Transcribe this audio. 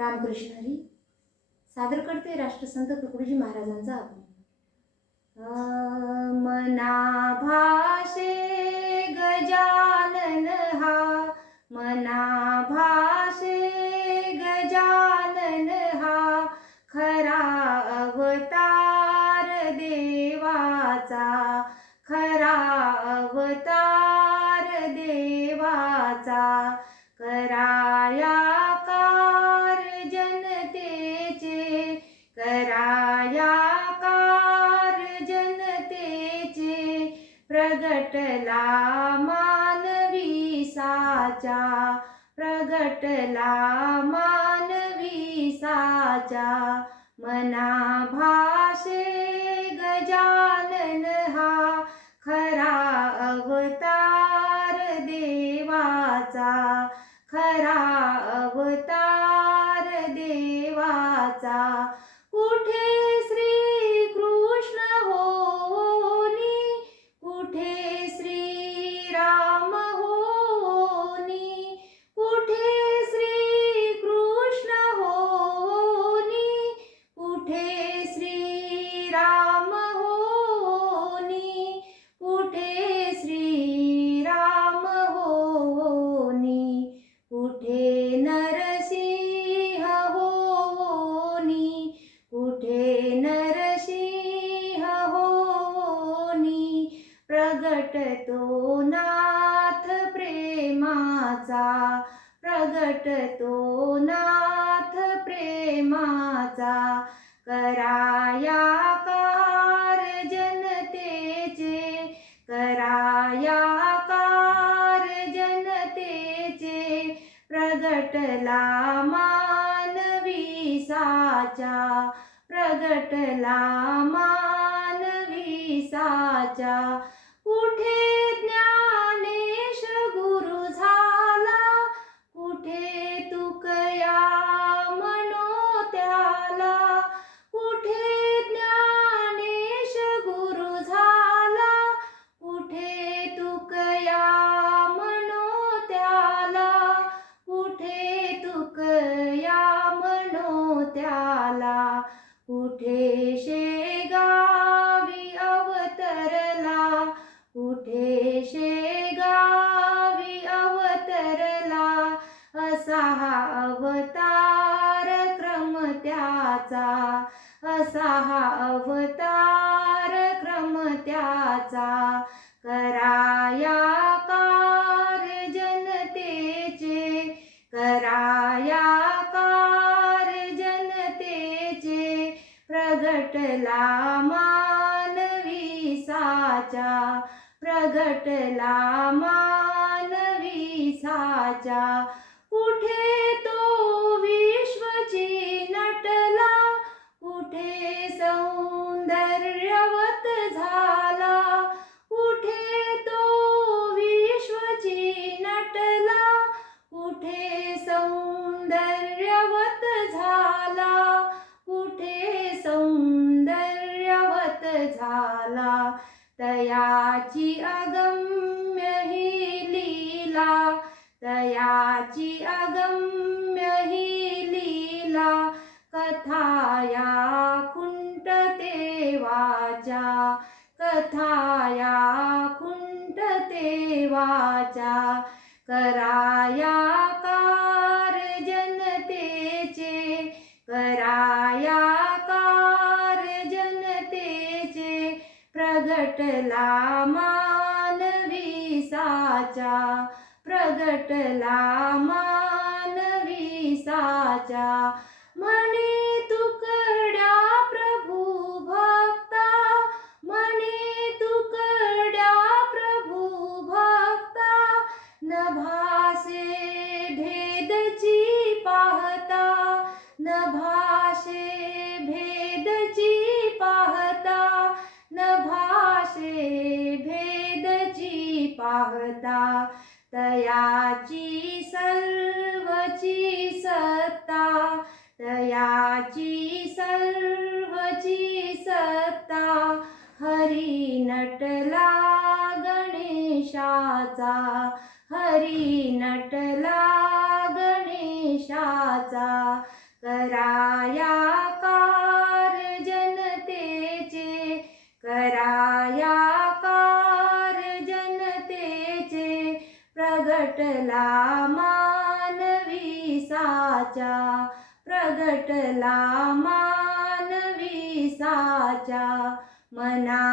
रामकृष्ण हरी सादर करते राष्ट्रसंत तुकडोजी महाराजांचा अभंग। मना भाषे गजानन हा, मना भाषे गजानन हा, खरा अवतार देवाचा, खरा अवतार देवाचा, कराया प्रगटला मानवी साचा, प्रगटला मानवी साचा, मना भाषे गजानन हा, खरा अवतार देवाचा, खरा अवतार देवाचा, कुठे श्री कृष्ण होनी, कुठे श्री राम होनी, कुठे श्री कृष्ण होनी, कुठे श्री राम होनी, कुठे श्री राम होनी, कुठे नरसिंह होनी, कुठे नरसिंह होनी, प्रगटतो नाथ प्रेमाचा, प्रगटतो नाथ प्रेमाचा, कराया कार जनतेचे, कराया कार जनतेचे, प्रगटला मानवी साचा, प्रगटला मानवी साचा, कुठे ज्ञानेश गुरु झाला, कुठे तुकया म्हणो त्याला, कुठे ज्ञानेश गुरु झाला, कुठे तुकया म्हणो त्याला, कुठे तुकया म्हणो त्याला, कुठे शेगावी अवतरला, कुठे शेगावी अवतरला, असा हा अवतार क्रम त्याचा, असा हा अवतार क्रम त्याचा, कराया कार जनतेचे, कराया कार जनतेचे, प्रगटला मानवी साचा, प्रगटला मानवी साचा, कुठे तो विश्वची नटला, कुठे सौंदर्यवत झाला, कुठे तो विश्वची नटला, कुठे सौंदर्यवत झाला, कुठे सौंदर्यवत झाला, तयाची अगम्य ही लीला, तयाची अगम्य ही लीला, कथाया खुंटते वाचा, कथाया खुंटते वाचा, कराया कार जनतेचे, कराया कार जनतेचे, प्रगटला मानवी साचा, प्रगटला मानवी साचा, म्हणे तुकड्या प्रभू भक्ता, म्हणे तुकड्या प्रभू भक्ता, न भासे भेदची पाहता, न भासे भेदची पाहता, न भासे भेदची पाहता, तयाची सर्वची सत्ता, तयाची सर्वची सत्ता, हरी नटला गणेशाचा, हरी नटला गणेशाचा, प्रगटला मानवी साचा, प्रगटला मानवी साचा, मना